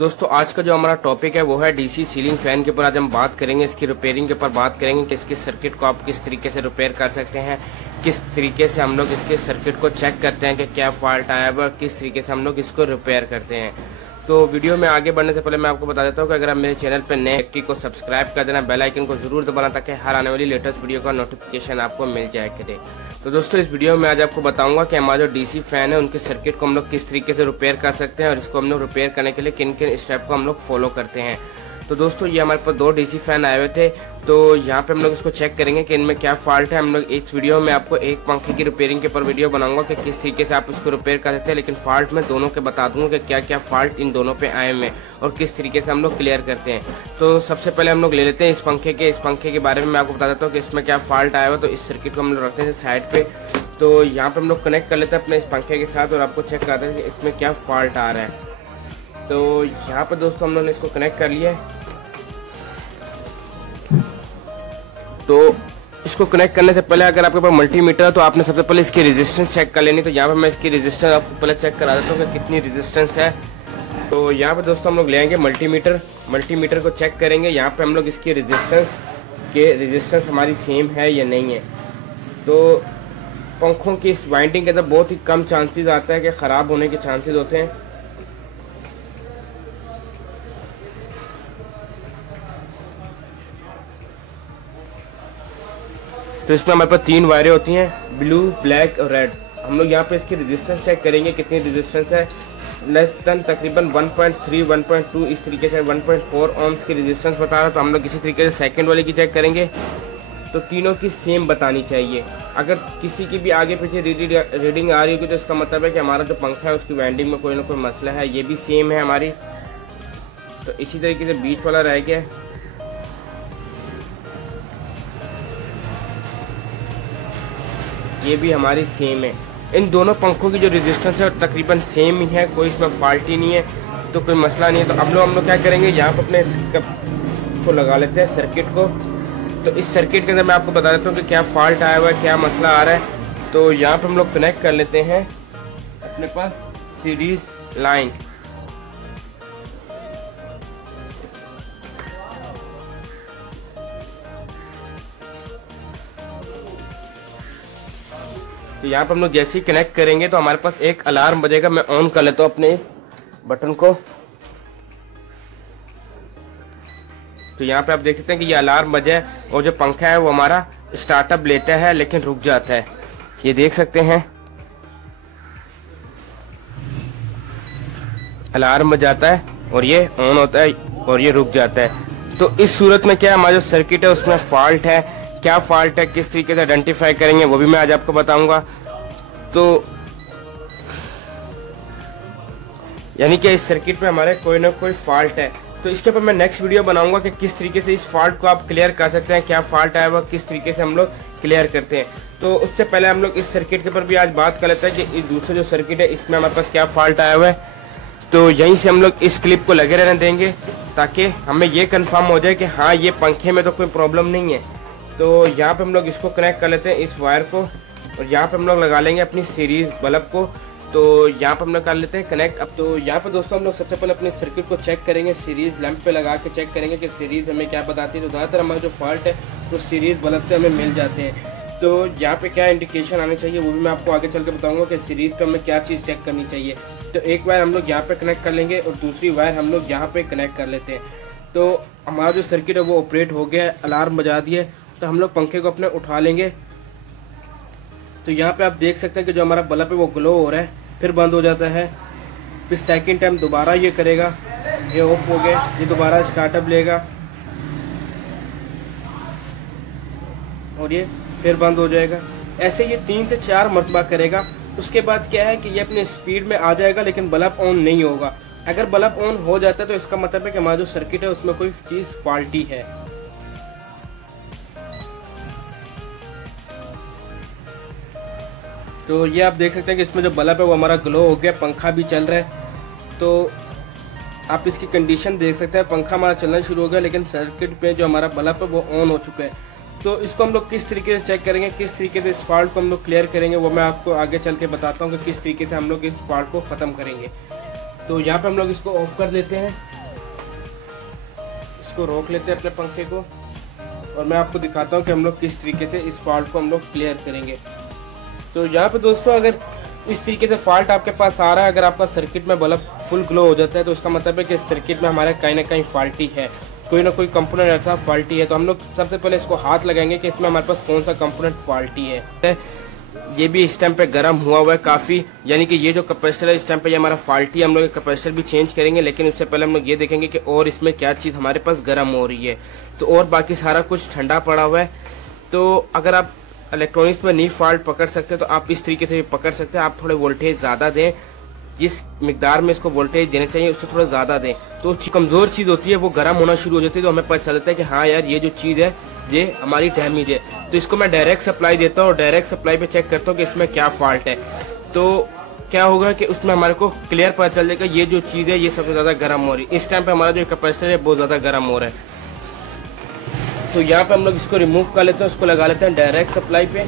दोस्तों आज का जो हमारा टॉपिक है वो है डीसी सीलिंग फैन के ऊपर। आज हम बात करेंगे इसकी रिपेयरिंग के ऊपर बात करेंगे कि इसके सर्किट को आप किस तरीके से रिपेयर कर सकते हैं, किस तरीके से हम लोग इसके सर्किट को चेक करते हैं कि क्या फॉल्ट आया है और किस तरीके से हम लोग इसको रिपेयर करते हैं। तो वीडियो में आगे बढ़ने से पहले मैं आपको बता देता हूँ कि अगर आप मेरे चैनल पर नए व्यक्ति को सब्सक्राइब कर देना, बेल आइकन को जरूर दबाना ताकि हर आने वाली लेटेस्ट वीडियो का नोटिफिकेशन आपको मिल जाया करे। तो दोस्तों इस वीडियो में आज आपको बताऊंगा कि हमारा जो डीसी फैन है उनके सर्किट को हम लोग किस तरीके से रिपेयर कर सकते हैं और इसको हम लोग रिपेयर करने के लिए किन किन स्टेप को हम लोग फॉलो करते हैं। तो दोस्तों ये हमारे पास दो डीसी फैन आए हुए थे, तो यहाँ पे हम लोग इसको चेक करेंगे कि इनमें क्या फॉल्ट है। हम लोग इस वीडियो में आपको एक पंखे की रिपेयरिंग के ऊपर वीडियो बनाऊंगा कि किस तरीके से आप इसको रिपेयर कर सकते हैं, लेकिन फॉल्ट में दोनों के बता दूंगा कि क्या क्या फॉल्ट इन दोनों पे आए हुए और किस तरीके से हम लोग क्लियर करते हैं। तो सबसे पहले हम लोग ले लेते हैं इस पंखे के बारे में मैं आपको बता देता हूँ कि इसमें क्या फॉल्ट आया हुआ। तो इस सर्किट को हम लोग रखते हैं साइड पे, तो यहाँ पे हम लोग कनेक्ट कर लेते हैं अपने इस पंखे के साथ और आपको चेक करते हैं कि इसमें क्या फॉल्ट आ रहा है। तो यहाँ पर दोस्तों हम लोगों ने इसको कनेक्ट कर लिया है। तो इसको कनेक्ट करने से पहले अगर आपके पास मल्टीमीटर है तो आपने सबसे पहले इसकी रेजिस्टेंस चेक कर लेनी। तो यहाँ पे मैं इसकी रेजिस्टेंस आपको पहले चेक करा देता हूँ कि कितनी रेजिस्टेंस है। तो यहाँ पे दोस्तों हम लोग ले आएंगे मल्टीमीटर को चेक करेंगे। यहाँ पे हम लोग इसकी रेजिस्टेंस हमारी सेम है या नहीं है। तो पंखों की इस वाइंडिंग के अंदर बहुत ही कम चांसेस आता है कि ख़राब होने के चांसेस होते हैं। तो इसमें हमारे पास तीन वायरें होती हैं, ब्लू, ब्लैक और रेड। हम लोग यहाँ पे इसकी रेजिस्टेंस चेक करेंगे कितनी रेजिस्टेंस है। लेस देन तकरीबन 1.3 1.2 इस तरीके से 1.4 ओम्स की रेजिस्टेंस बता रहा है। तो हम लोग इसी तरीके से सेकंड वाले की चेक करेंगे। तो तीनों की सेम बतानी चाहिए। अगर किसी की भी आगे पीछे रीडिंग आ रही होगी तो इसका मतलब है कि हमारा जो पंखा है उसकी वाइंडिंग में कोई ना कोई मसला है। ये भी सेम है हमारी। तो इसी तरीके से बीच वाला रह गया, ये भी हमारी सेम है। इन दोनों पंखों की जो रेजिस्टेंस है तकरीबन सेम ही है, कोई इसमें फॉल्ट ही नहीं है, तो कोई मसला नहीं है। तो अब हम लोग क्या करेंगे, यहाँ पर अपने को लगा लेते हैं सर्किट को। तो इस सर्किट के अंदर मैं आपको बता देता हूँ कि क्या फॉल्ट आया हुआ है, क्या मसला आ रहा है। तो यहाँ पर हम लोग कनेक्ट कर लेते हैं अपने पास सीरीज लाइन। तो यहाँ पर हम लोग जैसे ही कनेक्ट करेंगे तो हमारे पास एक अलार्म बजेगा। मैं ऑन कर लेता हूँ अपने इस बटन को। तो यहाँ पे आप देख सकते हैं कि ये अलार्म बजा है और जो पंखा है वो हमारा स्टार्टअप लेता है लेकिन रुक जाता है। ये देख सकते हैं अलार्म बजाता है और ये ऑन होता है और ये रुक जाता है। तो इस सूरत में क्या हमारा जो सर्किट है उसमें फॉल्ट है। क्या फॉल्ट है, किस तरीके से आइडेंटिफाई करेंगे वो भी मैं आज आपको बताऊंगा। तो यानी कि इस सर्किट में हमारे कोई ना कोई फॉल्ट है। तो इसके ऊपर मैं नेक्स्ट वीडियो बनाऊंगा कि किस तरीके से इस फॉल्ट को आप क्लियर कर सकते हैं, क्या फॉल्ट आया हुआ किस तरीके से हम लोग क्लियर करते हैं। तो उससे पहले हम लोग इस सर्किट के ऊपर भी आज बात कर लेते हैं कि इस दूसरे जो सर्किट है इसमें हमारे पास क्या फॉल्ट आया हुआ है। तो यहीं से हम लोग इस क्लिप को लगे रहने देंगे ताकि हमें ये कंफर्म हो जाए कि हाँ ये पंखे में तो कोई प्रॉब्लम नहीं है। तो यहाँ पे हम लोग इसको कनेक्ट कर लेते हैं इस वायर को और यहाँ पे हम लोग लगा लेंगे अपनी सीरीज बल्ब को। तो यहाँ पे हम लोग कर लेते हैं कनेक्ट। अब तो यहाँ पे दोस्तों हम लोग सबसे पहले अपने सर्किट को चेक करेंगे, सीरीज लैंप पे लगा के चेक करेंगे कि सीरीज हमें क्या बताती है। तो ज़्यादातर हमारा जो फॉल्ट है तो सीरीज बल्ब से हमें मिल जाते हैं। तो यहाँ पे क्या इंडिकेशन आनी चाहिए वो भी मैं आपको आगे चल के बताऊँगा कि सीरीज पर हमें क्या चीज़ चेक करनी चाहिए। तो एक वायर हम लोग यहाँ पे कनेक्ट कर लेंगे और दूसरी वायर हम लोग यहाँ पे कनेक्ट कर लेते हैं। तो हमारा जो सर्किट है वो ऑपरेट हो गया है, अलार्म बजा दिए। तो हम लोग पंखे को अपने उठा लेंगे। तो यहाँ पे आप देख सकते हैं कि जो हमारा बल्ब है वो ग्लो हो रहा है, फिर बंद हो जाता है, फिर सेकंड टाइम दोबारा ये करेगा, ये ऑफ हो गया, ये दोबारा स्टार्टअप लेगा और ये फिर बंद हो जाएगा। ऐसे ये 3 से 4 मरतबा करेगा। उसके बाद क्या है कि ये अपने स्पीड में आ जाएगा लेकिन बल्ब ऑन नहीं होगा। अगर बल्ब ऑन हो जाता है तो इसका मतलब है कि हमारा जो सर्किट है उसमें कोई चीज़ फॉल्टी है। तो ये आप देख सकते हैं कि इसमें जो बल्ब है वो हमारा ग्लो हो गया, पंखा भी चल रहा है। तो आप इसकी कंडीशन देख सकते हैं, पंखा हमारा चलना शुरू हो गया लेकिन सर्किट पे जो हमारा बल्ब है वो ऑन हो चुका है। तो इसको हम लोग किस तरीके से चेक करेंगे, किस तरीके से इस फॉल्ट को हम लोग क्लियर करेंगे वो मैं आपको आगे चल के बताता हूँ कि किस तरीके से हम लोग इस फॉल्ट को ख़त्म करेंगे। तो यहाँ पे हम लोग इसको ऑफ कर देते हैं। इसको रोक लेते हैं अपने पंखे को और मैं आपको दिखाता हूँ कि हम लोग किस तरीके से इस फॉल्ट को हम लोग क्लियर करेंगे। तो यहाँ पे दोस्तों अगर इस तरीके से फॉल्ट आपके पास आ रहा है, अगर आपका सर्किट में बल्ब फुल ग्लो हो जाता है तो उसका मतलब है कि इस सर्किट में हमारे कहीं ना कहीं फॉल्टी है, कोई ना कोई कंपोनेंट ऐसा फॉल्टी है। तो हम लोग सबसे पहले इसको हाथ लगाएंगे कि इसमें हमारे पास कौन सा कंपोनेंट फॉल्टी है। ये भी इस टाइम पे गर्म हुआ है काफ़ी, यानी कि ये जो कैपेसिटर है इस टाइम पे ये हमारा फॉल्टी है। हम लोग कैपेसिटर भी चेंज करेंगे, लेकिन उससे पहले हम लोग ये देखेंगे कि और इसमें क्या चीज़ हमारे पास गर्म हो रही है। तो और बाकी सारा कुछ ठंडा पड़ा हुआ है। तो अगर आप इलेक्ट्रॉनिक्स में नहीं फॉल्ट पकड़ सकते तो आप इस तरीके से भी पकड़ सकते हैं। आप थोड़े वोल्टेज ज़्यादा दें, जिस मिकदार में इसको वोल्टेज देना चाहिए उससे थोड़ा ज़्यादा दें। तो कमज़ोर चीज़ होती है वो गर्म होना शुरू हो जाती है, तो हमें पता चलता है कि हाँ यार ये जो चीज़ है ये हमारी डैमेज है। तो इसको मैं डायरेक्ट सप्लाई देता हूँ और डायरेक्ट सप्लाई पे चेक करता हूँ कि इसमें क्या फॉल्ट है। तो क्या होगा कि उसमें हमारे को क्लियर पता चल जाएगा ये जो चीज़ है ये सबसे ज़्यादा गर्म हो रही है। इस टाइम पे हमारा जो कैपेसिटर है बहुत ज़्यादा गर्म हो रहा है। तो यहाँ पे हम लोग इसको रिमूव कर लेते हैं, उसको लगा लेते हैं डायरेक्ट सप्लाई पे।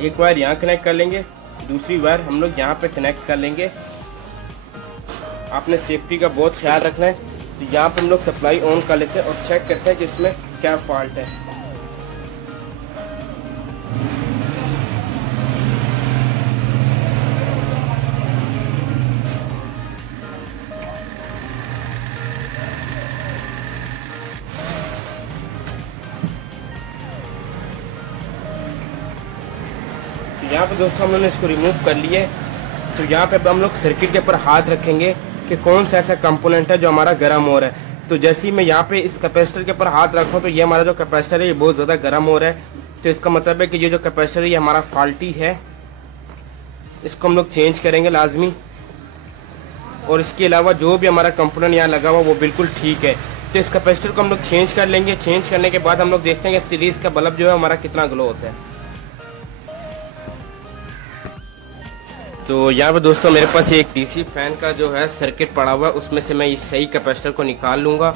एक वायर यहाँ कनेक्ट कर लेंगे, दूसरी वायर हम लोग यहाँ पे कनेक्ट कर लेंगे। आपने सेफ्टी का बहुत ख्याल रखना है। तो यहाँ पे हम लोग सप्लाई ऑन कर लेते हैं और चेक करते हैं कि इसमें क्या फॉल्ट है। यहाँ पे दोस्तों हम लोगों ने इसको रिमूव कर लिए। तो यहाँ पे हम लोग सर्किट के ऊपर हाथ रखेंगे कि कौन सा ऐसा कंपोनेंट है जो हमारा गर्म हो रहा है। तो जैसे ही मैं यहाँ पे इस कैपेसिटर के ऊपर हाथ रखूँ तो ये हमारा जो कैपेसिटर है ये बहुत ज़्यादा गर्म हो रहा है। तो इसका मतलब है कि ये जो कैपेसिटर है ये हमारा फॉल्टी है, इसको हम लोग चेंज करेंगे लाजमी। और इसके अलावा जो भी हमारा कंपोनेंट यहाँ लगा हुआ वो बिल्कुल ठीक है। तो इस कैपेसिटर को हम लोग चेंज कर लेंगे। चेंज करने के बाद हम लोग देखते हैं कि सीरीज का बल्ब जो है हमारा कितना ग्लो होता है। तो यहाँ पे दोस्तों मेरे पास एक डीसी फैन का जो है सर्किट पड़ा हुआ है, उसमें से मैं इस सही कैपेसिटर को निकाल लूँगा।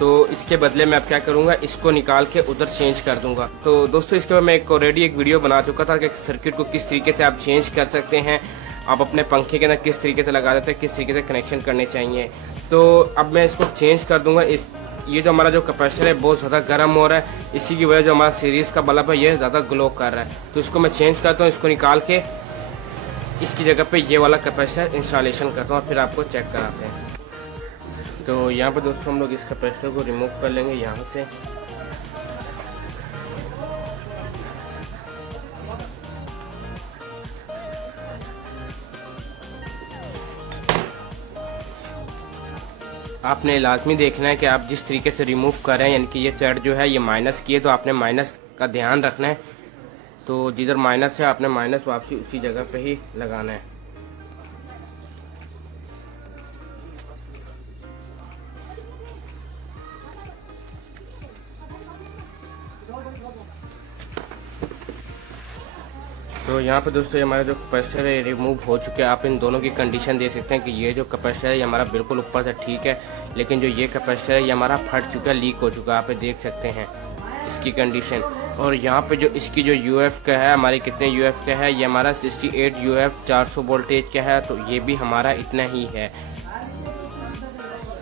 तो इसके बदले मैं अब क्या करूँगा, इसको निकाल के उधर चेंज कर दूँगा। तो दोस्तों इसके बाद मैं ऑलरेडी एक वीडियो बना चुका था कि सर्किट को किस तरीके से आप चेंज कर सकते हैं, आप अपने पंखे के अंदर किस तरीके से लगा देते हैं, किस तरीके से कनेक्शन करने चाहिए। तो अब मैं इसको चेंज कर दूँगा। ये जो हमारा जो कैपेसिटर है बहुत ज़्यादा गर्म हो रहा है, इसी की वजह जो हमारा सीरीज़ का बल्ब है ये ज़्यादा ग्लो कर रहा है। तो इसको मैं चेंज करता हूँ, इसको निकाल के इसकी जगह पे ये वाला कैपेसिटर इंस्टॉलेशन करता हूँ और फिर आपको चेक कराते हैं। तो यहाँ पे दोस्तों हम लोग इस कैपेसिटर को रिमूव कर लेंगे यहाँ से। आपने लाजमी देखना है कि आप जिस तरीके से रिमूव कर रहे हैं, यानी कि ये साइड जो है ये माइनस की है, तो आपने माइनस का ध्यान रखना है। तो जिधर माइनस है आपने माइनस वापसी उसी जगह पे ही लगाना है। तो यहाँ पे दोस्तों हमारा जो कैपेसिटर है रिमूव हो चुके हैं। आप इन दोनों की कंडीशन दे सकते हैं कि ये जो कैपेसिटर है ये हमारा बिल्कुल ऊपर से ठीक है, लेकिन जो ये कैपेसिटर है ये हमारा फट चुका है, लीक हो चुका है। आप देख सकते हैं इसकी कंडीशन। और यहाँ पे जो इसकी जो यूएफ का है, हमारी कितने यूएफ का है, ये हमारा 68 यूएफ 400 वोल्टेज का है। तो ये भी हमारा इतना ही है।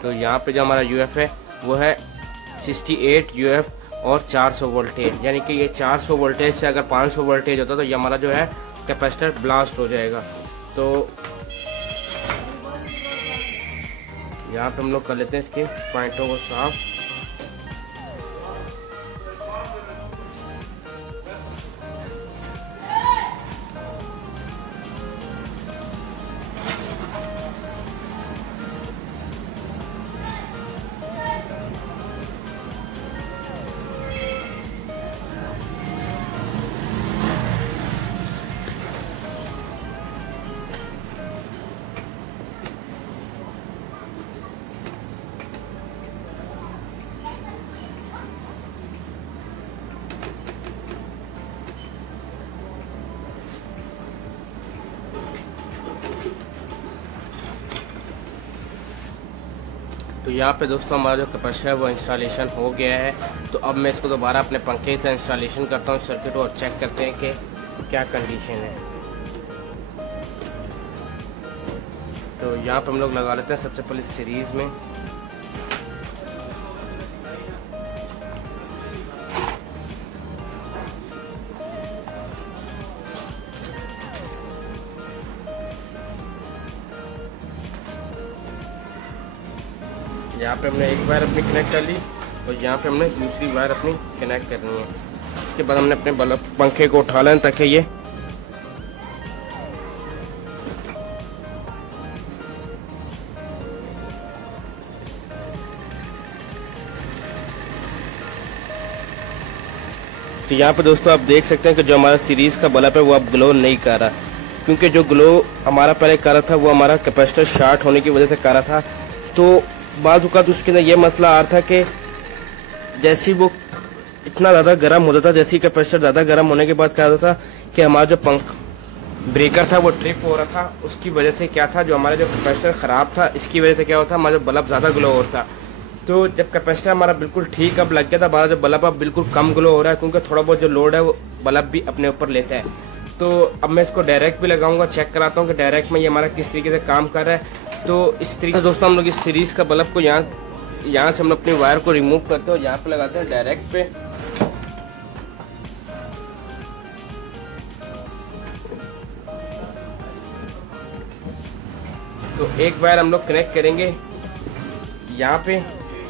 तो यहाँ पे जो हमारा यूएफ है वो है 68 यूएफ और 400 वोल्टेज, यानी कि ये 400 वोल्टेज से अगर 500 वोल्टेज होता तो ये हमारा जो है कैपेसिटर ब्लास्ट हो जाएगा। तो यहाँ पे हम लोग कर लेते हैं इसके पॉइंटों को साफ। तो यहाँ पे दोस्तों हमारा जो कैपेसिटर है वो इंस्टॉलेशन हो गया है। तो अब मैं इसको दोबारा अपने पंखे से इंस्टॉलेशन करता हूँ सर्किट और चेक करते हैं कि क्या कंडीशन है। तो यहाँ पे हम लोग लगा लेते हैं सबसे पहले सीरीज़ में। यहाँ पे हमने एक वायर अपनी कनेक्ट कर ली और यहाँ पे हमने दूसरी वायर अपनी कनेक्ट करनी है। इसके बाद हमने अपने बल्ब पंखे को उठा लें ताकि ये तो यहाँ पे दोस्तों आप देख सकते हैं कि जो हमारा सीरीज का बल्ब है वो अब ग्लो नहीं कर रहा, क्योंकि जो ग्लो हमारा पहले कर रहा था वो हमारा कैपेसिटर शॉर्ट होने की वजह से कर रहा था। तो बाज़ औक़ात उसके अंदर ये मसला आ रहा था कि जैसे वो इतना ज़्यादा गर्म होता था, जैसे ही कैपेसिटर ज़्यादा गर्म होने के बाद क्या होता था कि हमारा जो पंख ब्रेकर था वो ट्रिप हो रहा था। उसकी वजह से क्या था, जो हमारा जो कैपेसिटर ख़राब था, इसकी वजह से क्या होता, हमारा बल्ब ज़्यादा ग्लो हो रहा था। तो जब कैपेसिटर हमारा बिल्कुल ठीक अब लग गया था, हमारा जो बल्ब अब बिल्कुल कम ग्लो हो रहा है, क्योंकि थोड़ा बहुत जो लोड है वो बल्ब भी अपने ऊपर लेता है। तो अब मैं इसको डायरेक्ट भी लगाऊंगा, चेक कराता हूँ कि डायरेक्ट में ये हमारा किस तरीके से काम कर रहा है। तो इस तरीके से दोस्तों हम लोग इस सीरीज़ का बल्ब को यहाँ से हम अपनी वायर को रिमूव करते हैं और यहाँ पे लगाते हैं डायरेक्ट पे। तो एक वायर हम लोग कनेक्ट करेंगे यहाँ पे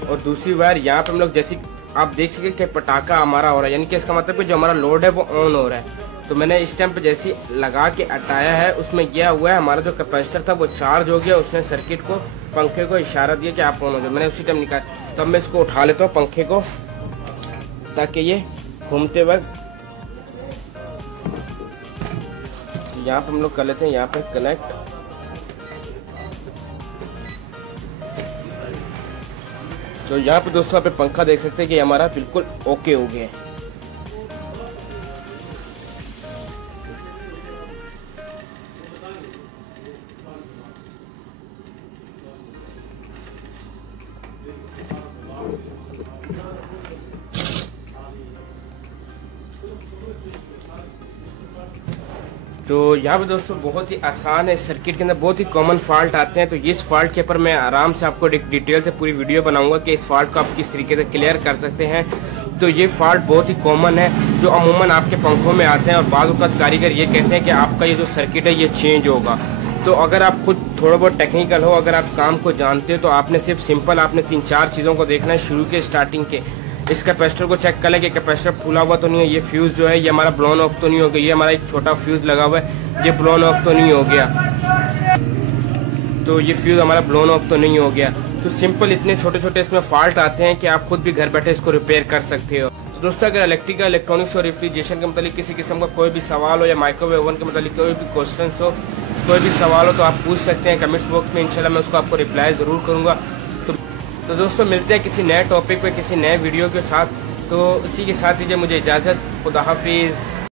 और दूसरी वायर यहाँ पे हम लोग, जैसे आप देख सके कि पटाखा हमारा हो रहा है, यानी कि इसका मतलब कि जो हमारा लोड है वो ऑन हो रहा है। तो मैंने इस टाइम पे जैसे लगा के हटाया है, उसमें यह हुआ है हमारा जो कैपेसिटर था वो चार्ज हो गया, उसने सर्किट को पंखे को इशारा दिया कि आप ऑन हो जाए। मैंने उसी टाइम निकाला। तो अब मैं इसको उठा लेता हूँ पंखे को, ताकि ये घूमते वक्त यहाँ पर हम लोग कर लेते हैं यहाँ पर कनेक्ट। तो यहाँ पे दोस्तों आप पंखा देख सकते हैं कि हमारा बिल्कुल ओके हो गया है। तो यहाँ पे दोस्तों बहुत ही आसान है, सर्किट के अंदर बहुत ही कॉमन फॉल्ट आते हैं। तो इस फॉल्ट के ऊपर मैं आराम से आपको डिटेल से पूरी वीडियो बनाऊंगा कि इस फॉल्ट को आप किस तरीके से क्लियर कर सकते हैं। तो ये फॉल्ट बहुत ही कॉमन है जो अमूमन आपके पंखों में आते हैं, और बाज़ औक़ात कारीगर ये कहते हैं कि आपका ये जो सर्किट है ये चेंज होगा। तो अगर आप खुद थोड़ा बहुत टेक्निकल हो, अगर आप काम को जानते हो, तो आपने सिर्फ सिंपल आपने 3-4 चीज़ों को देखना है शुरू के स्टार्टिंग के। इस कैपेसिटर को चेक कर लें कि कैपेसिटर फूला हुआ तो नहीं है, ये फ्यूज़ जो है ये हमारा ब्लोन ऑफ तो नहीं हो गया, ये हमारा एक छोटा फ्यूज़ लगा हुआ है ये ब्लोन ऑफ तो नहीं हो गया, तो ये फ्यूज़ हमारा ब्लोन ऑफ तो नहीं हो गया। तो सिंपल इतने छोटे छोटे इसमें फॉल्ट आते हैं कि आप खुद भी घर बैठे इसको रिपेयर कर सकते हो। तो दोस्तों अगर इलेक्ट्रिकल, इलेक्ट्रॉनिक्स और रेफ्रिजरेशन के मतलब किसी किस्म का कोई भी सवाल हो, या माइक्रोवेव ओवन के मतलब कोई भी क्वेश्चन हो, कोई भी सवाल हो, तो आप पूछ सकते हैं कमेंट्स बॉक्स में। इंशाल्लाह मैं उसको आपको रिप्लाई ज़रूर करूँगा। तो दोस्तों मिलते हैं किसी नए टॉपिक पे, किसी नए वीडियो के साथ। तो इसी के साथ दीजिए मुझे इजाज़त। खुदा हाफिज़।